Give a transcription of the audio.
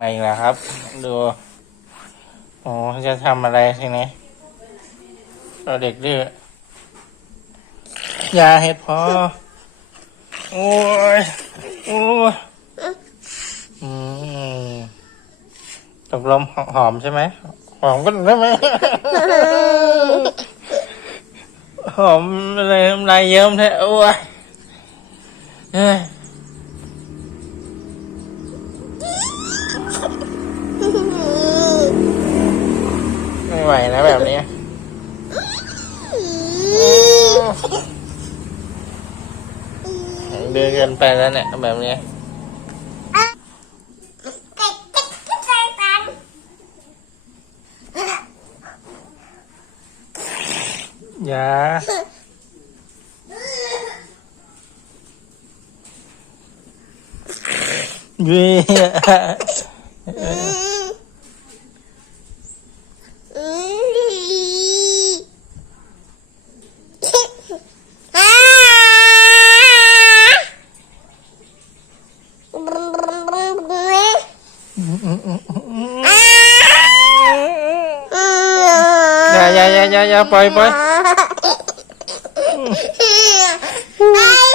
มาอีกแล้วครับ ดูโอ้จะทำอะไรทีนี้เราเด็กดื้อยาเห็ดพอ โอ้ย โอ้ยอืมตกลมหอมใช่ไหม หอมก็ได้ไหม หอมอะไรน้ำลายเยิ้มแท้โอ้ย ไม่ไหวนะแบบนี้เดือเกินไปแล้วเนี่ยแบบนี้อย่าเว้ อย่าอย่าอย่าอย่าอย่าปล่อยปล่อย Ah!